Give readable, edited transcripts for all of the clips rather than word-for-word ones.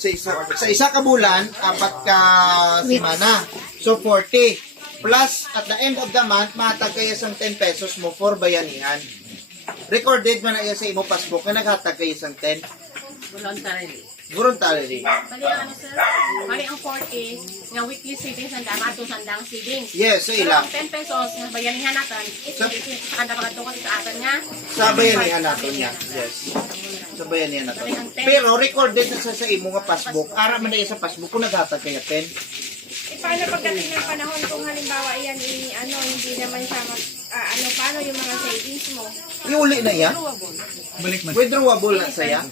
sa isa ka bulan, 4 ka semana. So 40. Plus, at the end of the month, mahatag kayo sang 10 pesos mo for bayanihan. Recorded man na iya sa imo passbook na naghatag kayo sang 10. Voluntarily. Bali ano sir? Bali ang 40 nga weekly savings ang dama to sandang savings. Yes, so Pero ilang. ang 10 pesos nga bayanihan natin, sa kanda pagtungkol sa atin nga. Sa bayanihan natin niya. Yes. Sa bayanihan natin. Pero recorded na sa imo nga passbook. Ara man na iya sa passbook kung naghatag kayo 10. Paano pagdating ng panahon kung halimbawa iyan hindi naman siya paano yung mga savings mo? Iuli na iya. Balik man. Withdrawable na saya.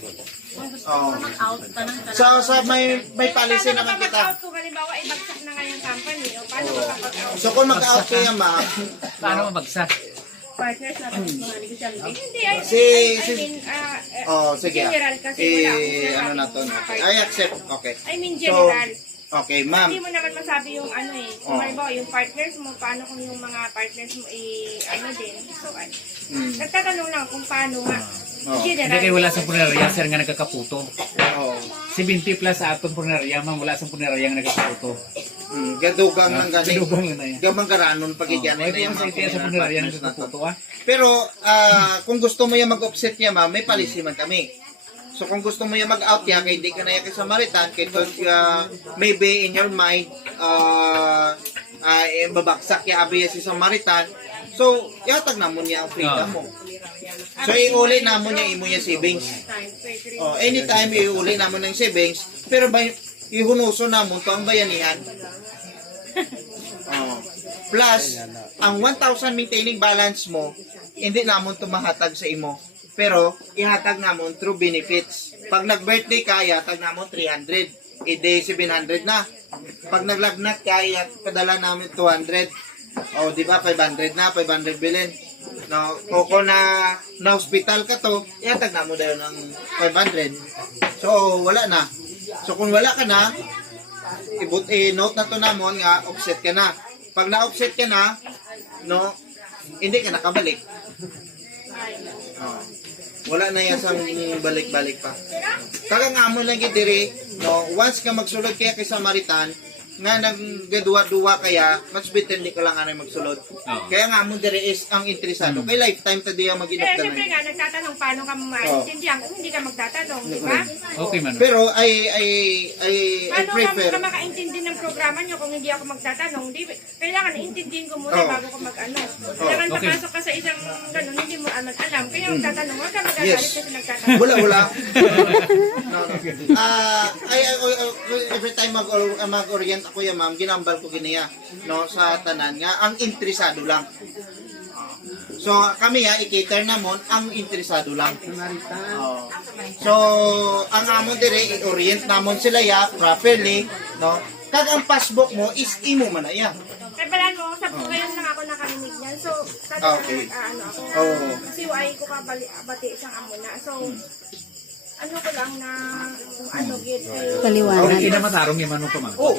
Oh. Out tanang So may policy naman Paano kita. mag-out kung halimbawa ibagsak na nga yung company? O paano makapag-out? So kung mag-out kayo ma'am, Paano mabagsak? partners natin mga negosyante. Hindi, sige. general kasi wala akong sinasabi Ano na to? yung mga Okay. I partners. accept. Okay. I mean general. Okay, ma'am. Hindi mo naman masabi yung kung Oh. halimbawa yung partners mo, paano kung yung mga partners mo din. So, nagtatanong lang kung paano nga. Oh. General. Hindi kayo wala sa punerarya, sir, nga nagkakaputo. Oh. 70 plus sa atong punerarya, ma'am, wala sa punerarya nga nagkakaputo. Gadugang lang gani. Gadugang lang na yan. Gamang garanon pag igyan May na yung sa itiya sa punerarya nagkakaputo, ah. Pero kung gusto mo yung mag-offset niya, ma'am, may policy man kami. So kung gusto mo yung mag-out ya, kay di ka na yung Samaritan, kay maybe in your mind, babaksak ya abiya si Samaritan, so yatag na mo niya ang freedom mo. So iuli na mo niya imo yung savings. Anytime iuli na mo ng savings, pero ihunuso na mo to ang bayanihan. Plus, ang 1,000 maintaining balance mo, hindi namon tumahatag sa imo. Pero, ihatag namon through benefits. Pag nag-birthday ka, ihatag namon 300. Ide 700 na. Pag naglagnat ka, padala namin 200. O, di ba, 500 na, 500 bilhin. No, kung na hospital ka to, ihatag namon dahil ng 500. So, wala na. So, kung wala ka na, i-note na to namon nga, offset ka na. Pag na-offset ka na, no, hindi ka nakabalik. Oh. Wala na yan sang balik-balik pa. Tagang amo lang yung diri, no, once ka magsulod kaya kay Samaritan, nga naggaduwa-duwa kaya, mas better di ka lang anay magsulod. Kaya nga amo diri is ang interesado. Kay lifetime ta diya mag-inok Kaya na siyempre nga, nagtatanong paano ka maintindihan kung hindi ka magtatanong, di ba? Okay, man. Pero I Paano prefer. ka makaintindi ng programa nyo kung hindi ako magtatanong? Kailangan intindihin ko muna bago ko mag-ano. Kailangan Okay. papasok ka sa isang ganun, hindi mo alam. Kaya magtatanong, huwag ka magagalit Yes. kasi nagtatanong. Wala. No. Every time mag-orient ako ya ma'am, ginambal ko giniya, no, sa tanan nga ang interesado lang. So kami i-cater namon ang interesado lang. So ang amon dire i-orient namon sila ya properly, no. Kag ang passbook mo is imo man na ya. Kaya pala mo, ngayon lang ako nakarinig niyan. So, sabi Okay. ako, kasi wai ko bati isang amo na. So, ano ko lang na, git kayo. Paliwanag. Hindi na matarong yung manong ma'am. Oh,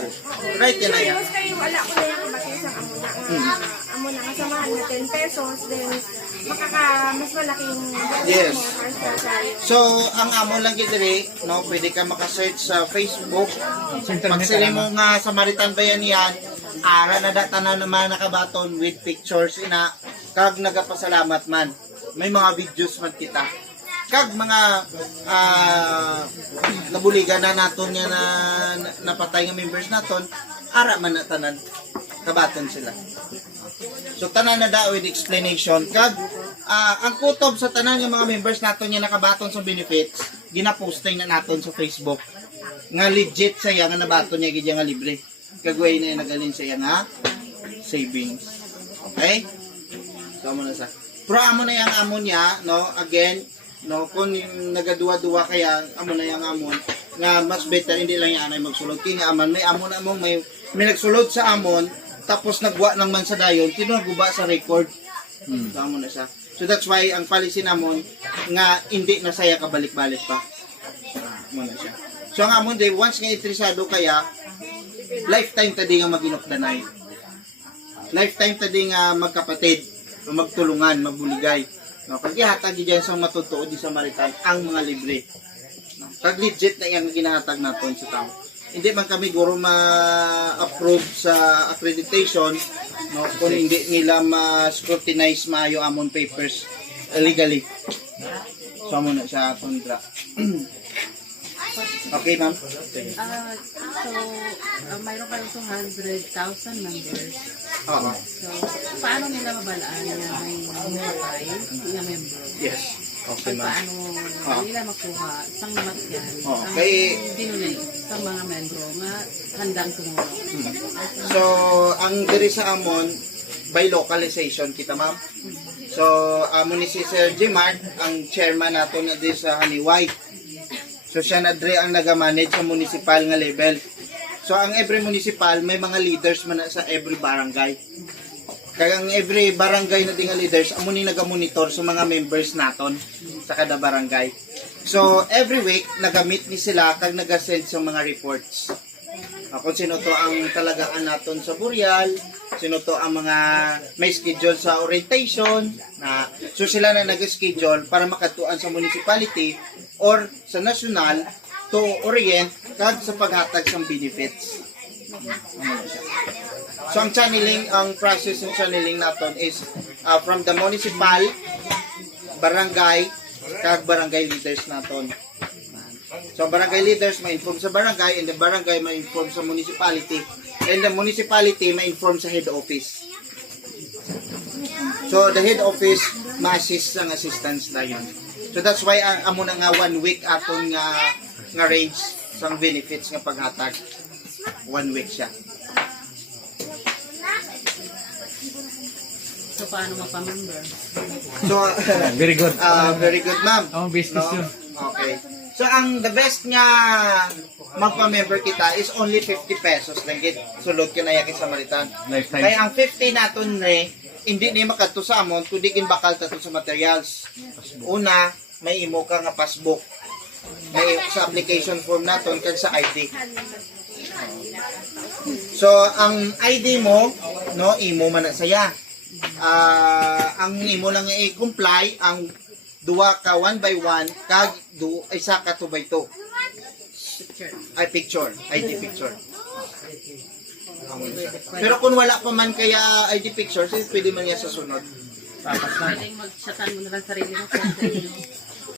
right yan na yan. Tapos kayo, wala ko na yung bati isang amo na. Amo na, kasamahan na 10 pesos. Then, mas malaki yung Yes. mga transfer sa'yo. So, ang amo lang gidiri, no, pwede ka makasearch sa Facebook. Sa internet, Pagsili mo nga Samaritan Bayanihan, ara na data na naman nakabaton with pictures ina, kag nagapasalamat man. May mga videos man kita. Kag mga nabuligan na naton nga na napatay nga members naton, ara man na tanan kabaton sila. So tanan na da with explanation kag ang kutob sa tanan nga mga members naton nga nakabaton sa benefits, gina-posting na naton sa Facebook. Nga legit saya nga nabaton niya gid nga libre. Kagway na nagalin siya nga savings. Okay? So mo na sa. Pero amo na yang amon niya, no, again, no, kung nagaduwa-duwa kaya amo na yang amon nga mas better hindi lang yung anay magsulod kini aman may amon among may nagsulod sa amon tapos nagwa ng man sa dayon tinuguba sa record. So amo na siya. So that's why ang policy namon nga hindi na saya kabalik-balik pa. Amo na siya. So ang amon day once nga interesado kaya lifetime tadi nga maginokdanay. Lifetime tadi nga magkapatid, magtulungan, magbuligay. No, pag ihatag diyan sa matutuo di Samaritan ang mga libre. No. Kag legit na iyang ginahatag naton sa tao. Hindi man kami guro ma-approve sa accreditation no kung hindi nila ma-scrutinize maayo amon papers legally. So mo na siya kontra. Okay, ma'am. Mayroon kayong 200,000 members. Oo. So, paano nila mabalaan na may patay na member? Yes. Okay, ma'am. Paano nila makuha sang matyan ang Okay. dinunay sa mga membro nga handang tumulong? So, ang diri sa amon by localization kita, ma'am. So, amon ni si Sir Jimart, ang chairman nato na di sa Haniway. So, siya na dre ang nagamanage sa municipal nga level. So, ang every municipal, may mga leaders man na sa every barangay. Kaya ang every barangay na tinga leaders, amo ni naga-monitor sa mga members naton sa kada barangay. So, every week, nagamit ni sila kag naga-send sa mga reports. Kung sino to ang talagaan naton sa burial, sino to ang mga may schedule sa orientation, so sila na nag-schedule para makatuan sa municipality or sa national to orient kag sa paghatag ng benefits. So ang channeling, ang process ng channeling naton is from the municipal, barangay, kag barangay leaders naton. So barangay leaders ma-inform sa barangay, and the barangay ma-inform sa municipality, and the municipality ma-inform sa head office. So the head office ma-assist ang assistance na yun. So that's why amo na nga 1 week aton nga range sang benefits nga paghatag. 1 week siya. So, paano mapamember? So Very good. very good, ma'am. Oh, business yun. Okay. So ang the best nga magpa-member kita is only 50 pesos lang gid. Sulod ka na yakin Samaritan. Lifetime. Kaya ang 50 naton re hindi ni makadto sa amon kundi kin bakal tato sa materials. Una, may imo ka nga passbook. May sa application form naton kag sa ID. So ang ID mo no imo man na saya. Ang imo lang i-comply ang duwa ka 1 by 1 kag isa ka 2 by 2. Ay picture, ID picture. Pero kung wala pa man kaya ID picture, pwede man niya sa sunod. Pwedeng mag-chatan mo na lang sarili mo sa